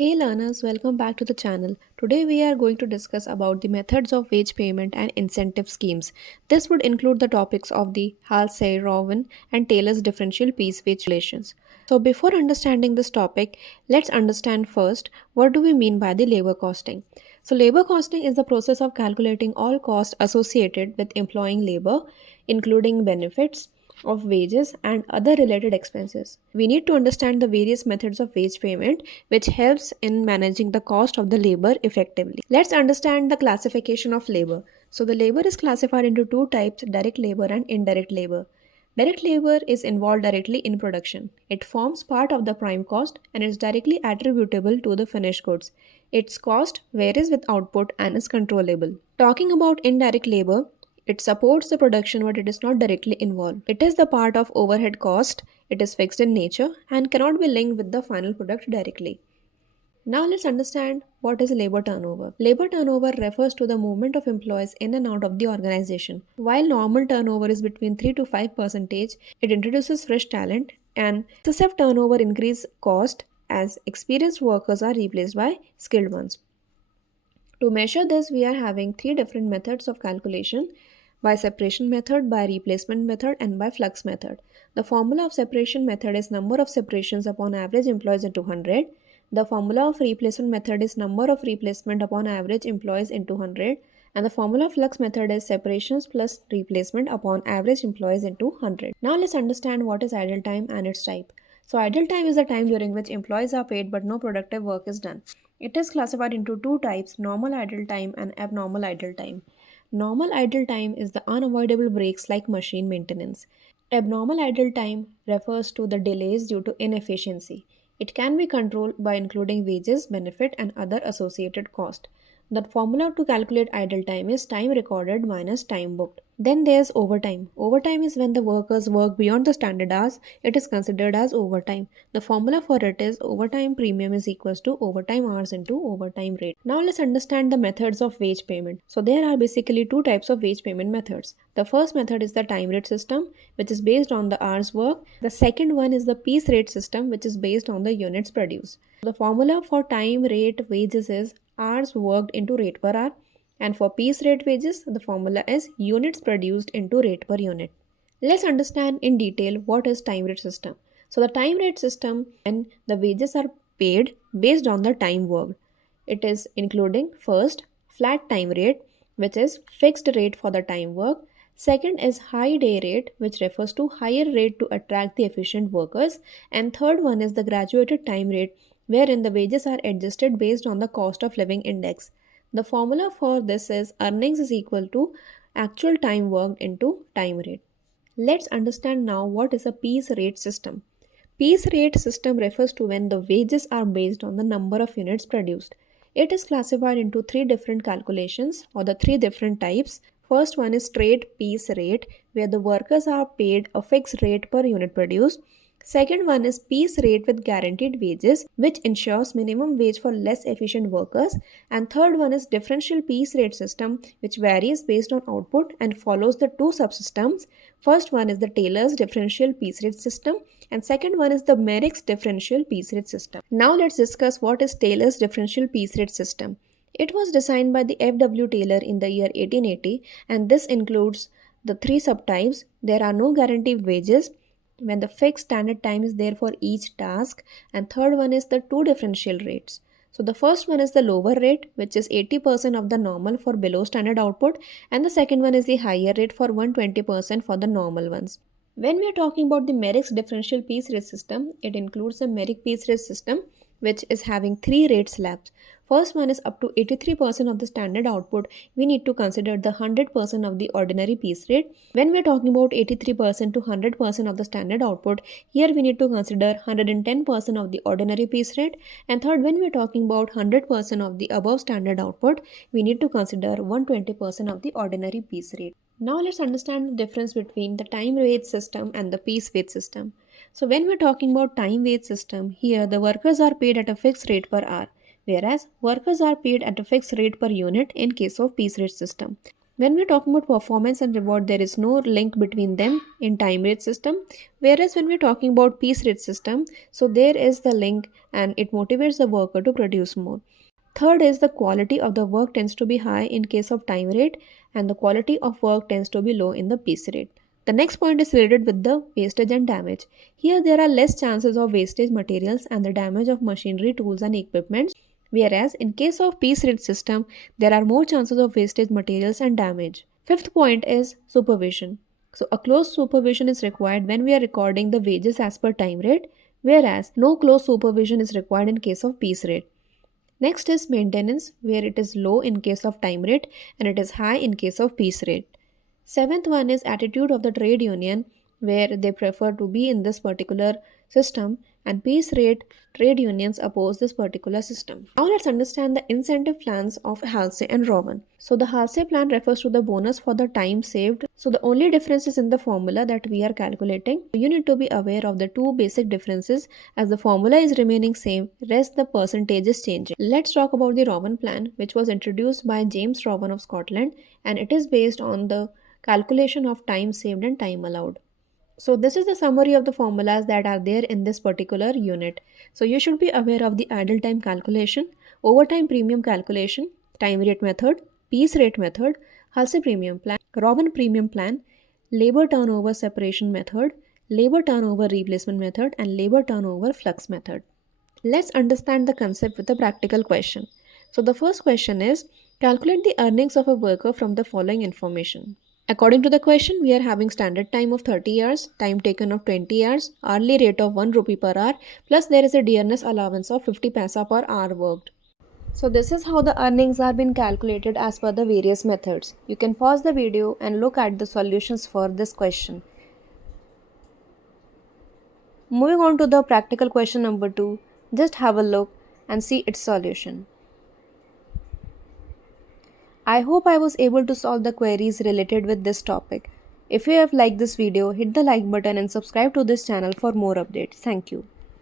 Hey learners, welcome back to the channel. Today we are going to discuss about the methods of wage payment and incentive schemes. This would include the topics of the Halsey-Rowan and Taylor's differential piece wage relations. So before understanding this topic, let's understand first what do we mean by the labor costing. So labor costing is the process of calculating all costs associated with employing labor, including benefits, of wages and other related expenses. We need to understand the various methods of wage payment which helps in managing the cost of the labor effectively. Let's understand the classification of labor. So the labor is classified into two types, direct labor and indirect labor. Direct labor is involved directly in production. It forms part of the prime cost and is directly attributable to the finished goods. Its cost varies with output and is controllable. Talking about indirect labor, it supports the production but it is not directly involved. It is the part of overhead cost, it is fixed in nature and cannot be linked with the final product directly. Now let's understand what is labor turnover. Labor turnover refers to the movement of employees in and out of the organization. While normal turnover is between 3 to 5 percentage, it introduces fresh talent and excessive turnover increase cost as experienced workers are replaced by skilled ones. To measure this, we are having three different methods of calculation by separation method, by replacement method, and by flux method. The formula of separation method is number of separations upon average employees into 100. The formula of replacement method is number of replacement upon average employees into 100. And the formula of flux method is separations plus replacement upon average employees into 100. Now let's understand what is idle time and its type. So idle time is the time during which employees are paid but no productive work is done. It is classified into two types, normal idle time and abnormal idle time. Normal idle time is the unavoidable breaks like machine maintenance. Abnormal idle time refers to the delays due to inefficiency. It can be controlled by including wages, benefit, and other associated cost. The formula to calculate idle time is time recorded minus time booked. Then there's overtime. Overtime is when the workers work beyond the standard hours. It is considered as overtime. The formula for it is overtime premium is equals to overtime hours into overtime rate. Now let's understand the methods of wage payment. So there are basically two types of wage payment methods. The first method is the time rate system, which is based on the hours work. The second one is the piece rate system, which is based on the units produced. The formula for time rate wages is hours worked into rate per hour, and for piece rate wages the formula is units produced into rate per unit. Let's understand in detail what is time rate system. So the time rate system, and the wages are paid based on the time worked. It is including first flat time rate, which is fixed rate for the time work. Second is high day rate, which refers to higher rate to attract the efficient workers. And third one is the graduated time rate, wherein the wages are adjusted based on the cost of living index. The formula for this is earnings is equal to actual time worked into time rate. Let's understand now what is a piece rate system. Piece rate system refers to when the wages are based on the number of units produced. It is classified into three different calculations or the three different types. First one is straight piece rate, where the workers are paid a fixed rate per unit produced. Second one is piece rate with guaranteed wages, which ensures minimum wage for less efficient workers. And third one is differential piece rate system, which varies based on output and follows the two subsystems. First one is the Taylor's differential piece rate system, and second one is the Merrick's differential piece rate system. Now let's discuss what is Taylor's differential piece rate system. It was designed by the F.W. Taylor in the year 1880, and this includes the three subtypes. There are no guaranteed wages when the fixed standard time is there for each task, and third one is the two differential rates. So the first one is the lower rate, which is 80% of the normal for below standard output, and the second one is the higher rate for 120% for the normal ones. When we are talking about the Merrick's differential piece rate system, it includes the Merrick piece rate system, which is having three rate slabs. First one is up to 83% of the standard output. We need to consider the 100% of the ordinary piece rate. When we are talking about 83% to 100% of the standard output, here we need to consider 110% of the ordinary piece rate. And third, when we are talking about 100% of the above standard output, we need to consider 120% of the ordinary piece rate. Now let's understand the difference between the time wage system and the piece wage system. So when we're talking about time wage system, here the workers are paid at a fixed rate per hour, whereas workers are paid at a fixed rate per unit in case of piece rate system. When we're talking about performance and reward, there is no link between them in time rate system. Whereas when we're talking about piece rate system, so there is the link and it motivates the worker to produce more. Third is the quality of the work tends to be high in case of time rate and the quality of work tends to be low in the piece rate. The next point is related with the wastage and damage. Here there are less chances of wastage materials and the damage of machinery, tools and equipment, whereas in case of piece rate system there are more chances of wastage materials and damage. Fifth point is supervision. So a close supervision is required when we are recording the wages as per time rate, whereas no close supervision is required in case of piece rate. Next is maintenance, where it is low in case of time rate and it is high in case of piece rate. Seventh one is attitude of the trade union, where they prefer to be in this particular system, and piece rate trade unions oppose this particular system. Now let's understand the incentive plans of Halsey and Rowan. So the Halsey plan refers to the bonus for the time saved. So the only difference is in the formula that we are calculating. You need to be aware of the two basic differences as the formula is remaining same, rest the percentage is changing. Let's talk about the Rowan plan, which was introduced by James Rowan of Scotland, and it is based on the calculation of time saved and time allowed. So this is the summary of the formulas that are there in this particular unit. So you should be aware of the idle time calculation, overtime premium calculation, time rate method, piece rate method, Halsey premium plan, Robin premium plan, labor turnover separation method, labor turnover replacement method, and labor turnover flux method. Let's understand the concept with a practical question. So the first question is, calculate the earnings of a worker from the following information. According to the question, we are having standard time of 30 hours, time taken of 20 hours, hourly rate of 1 rupee per hour, plus there is a dearness allowance of 50 paisa per hour worked. So this is how the earnings are being calculated as per the various methods. You can pause the video and look at the solutions for this question. Moving on to the practical question number 2, just have a look and see its solution. I hope I was able to solve the queries related with this topic. If you have liked this video, hit the like button and subscribe to this channel for more updates. Thank you.